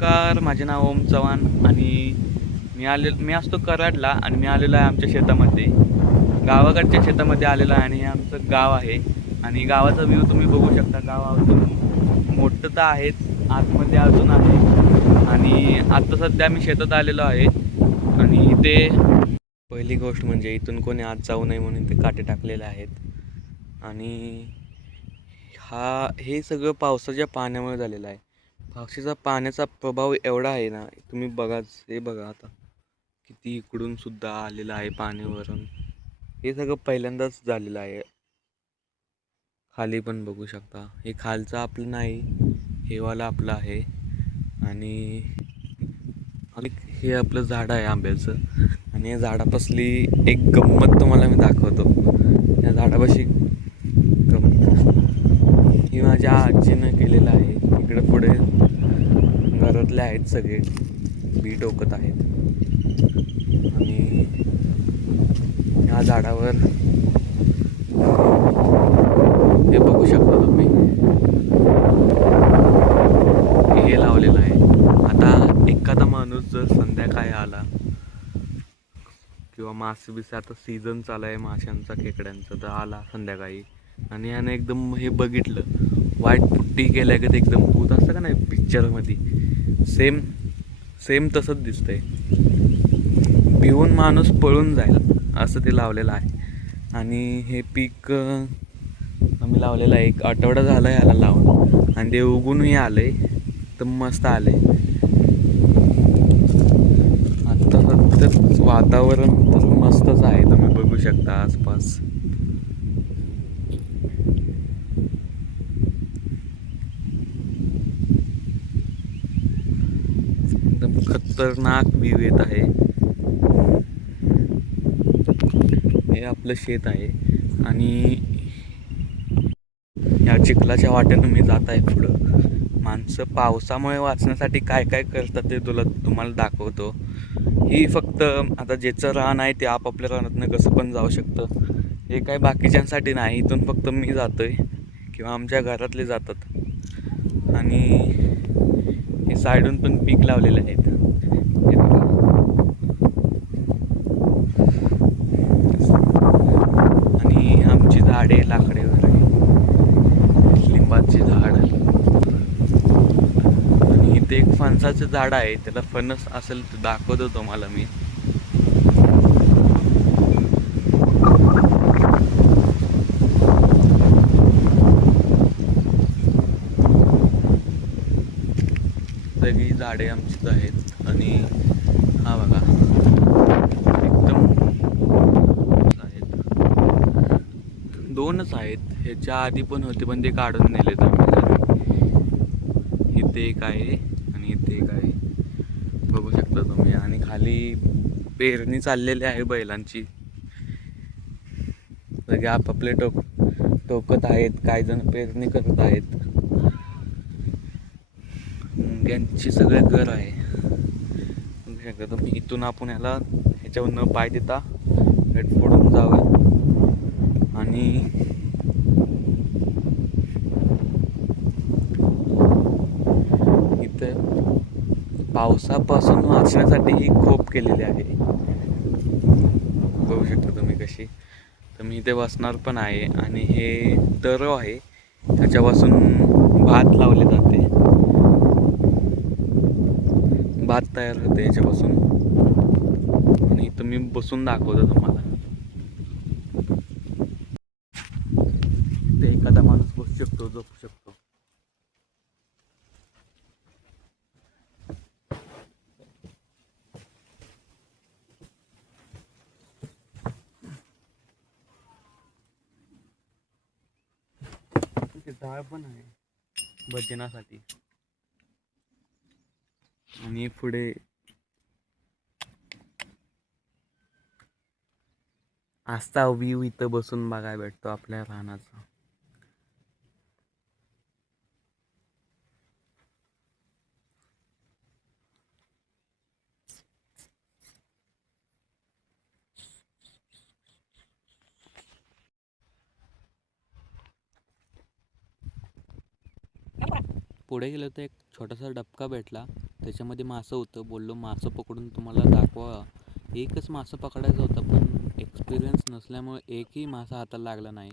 नमस्कार, माझे नाव ओम चव्हाण आणि मी असतो कराडला आणि मी आलेलो आहे आमच्या शेतामध्ये. गावाकडच्या शेतामध्ये आलेलो आहे आणि हे आमचं गाव आहे आणि गावाचा व्ह्यू तुम्ही बघू शकता. गाव अजून मोठं तर आहेच, आतमध्ये अजून आहे आणि आता सध्या मी शेतात आलेलो आहे आणि इथे पहिली गोष्ट म्हणजे इथून कोणी आत जाऊ नये म्हणून ते काटे टाकलेले आहेत आणि हे सगळं पावसाच्या पाण्यामुळे झालेलं आहे. पावसाचा पाण्याचा प्रभाव एवढा आहे ना, तुम्ही बघाच, हे बघा आता किती इकडून सुद्धा आलेलं आहे पाण्यावरून. हे सगळं पहिल्यांदाच झालेलं आहे. खाली पण बघू शकता, हे खालचं आपलं नाही, हे वाला आपलं आहे आणि हे आपलं झाड आहे आंब्याचं आणि या झाडापासली एक गंमत तुम्हाला मी दाखवतो. या झाडापाशी ही माझ्या आजीनं केलेलं आहे. इकडे पुढे घरातले आहेत सगळे बी टोकत आहेत आणि ह्या झाडावर हे बघू शकता तुम्ही, हे लावलेलं आहे. आता एखादा माणूस जर संध्याकाळी आला किंवा मासे बिसे, आता सीझन चालू आहे माशांचा, खेकड्यांचा, तर आला संध्याकाळी आणि याने एकदम हे बघितलं, व्हाईट पुट्टी केल्या की एकदम भूत असतं का नाही पिक्चरमध्ये, सेम सेम तसंच दिसतंय. भिवून माणूस पळून जाईल असं ते लावलेलं आहे. आणि हे पीक आम्ही लावलेलं आहे, 1 आठवडा झाला याला लावून आणि ते उगूनही आलंय तर मस्त आले. आता फक्त वातावरण तर मस्तच आहे, तुम्ही बघू शकता आसपास. एकदम खतरनाक व्ह्यू येत आहे. हे आपलं शेत आहे आणि या चिखलाच्या वाटेनं मी जात आहे पुढं. माणसं पावसामुळे वाचण्यासाठी काय काय करतात ते तुम्हाला दाखवतो. ही फक्त आता ज्याचं रान आहे ते आपापल्या रानातनं कसं पण जाऊ शकतं, हे काय बाकीच्यांसाठी नाही. इथून फक्त मी जातोय किंवा आमच्या घरातले जातात आणि हे साईडून पण पीक लावलेले आहेत. हे बघा, आणि आमची झाडे लाकडे वगैरे, लिंबाची झाड आणि इथे एक फणसाचं झाड आहे, त्याला फणस असेल तर दाखवतो तुम्हाला मी. सगळी झाडे आमचीच आहेत आणि हा बघा एकदम आहेत, 2च आहेत. ह्याच्या आधी पण होते पण ते काढून नेलेत आम्ही. इथे एक आहे आणि इथे एक आहे, बघू शकता तुम्ही. आणि खाली पेरणी चाललेली आहे बैलांची. सगळे आपापले टोकत आहेत, काही जण पेरणी करत आहेत. मुंग्यांची सगळे घर आहे, बघू शकता तुम्ही. इथून आपण याला ह्याच्यावर न पाय देता हेड फोडून जावं आणि इथं पावसापासून वाचण्यासाठी ही खोप केलेली आहे, बघू शकता तुम्ही कशी. तर मी इथे बसणार पण आहे आणि हे तरव आहे, त्याच्यापासून भात लावले जाते, भात तयार होते याच्यापासून. आणि इथं मी बसून दाखवतो तुम्हाला. इथे एखादा माणूस बसू शकतो, झोपू शकतो. झाड पण आहे भजनासाठी आणि पुढे आजचा व्ह्यू इथं बसून बघायला भेटतो आपल्या रानाचा. पुढे गेलो तर एक छोटासा डबका भेटला. त्याच्यामध्ये मासं होतं. बोललो मासं पकडून तुम्हाला दाखवा. एकच मासं पकडायचं होतं, पण एक्सपिरियन्स नसल्यामुळे एकही मासा हाताला लागला नाही.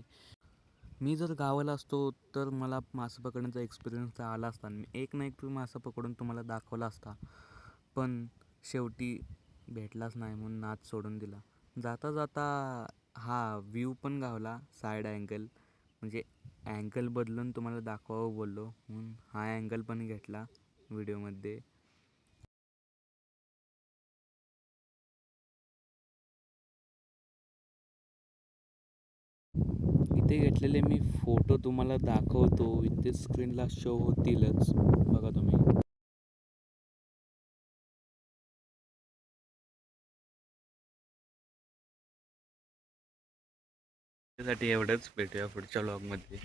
मी जर गावाला असतो तर मला मासं पकडण्याचा एक्सपिरियन्स तर आला असता. मी एक ना एक मासं पकडून तुम्हाला दाखवला असता. पण शेवटी भेटलाच नाही म्हणून नाद सोडून दिला. जाता जाता हा व्ह्यू पण गावला साईड अँगल, म्हणजे अँगल बदलून तुम्हाला दाखवावं बोललो म्हणून हा अँगल पण घेतला व्हिडिओमध्ये. इथे घेतलेले मी फोटो तुम्हाला दाखवतो. इथे स्क्रीनला शो होतीलच, बघा तुम्ही. त्यासाठी एवढंच, भेटूया पुढच्या व्लॉगमध्ये.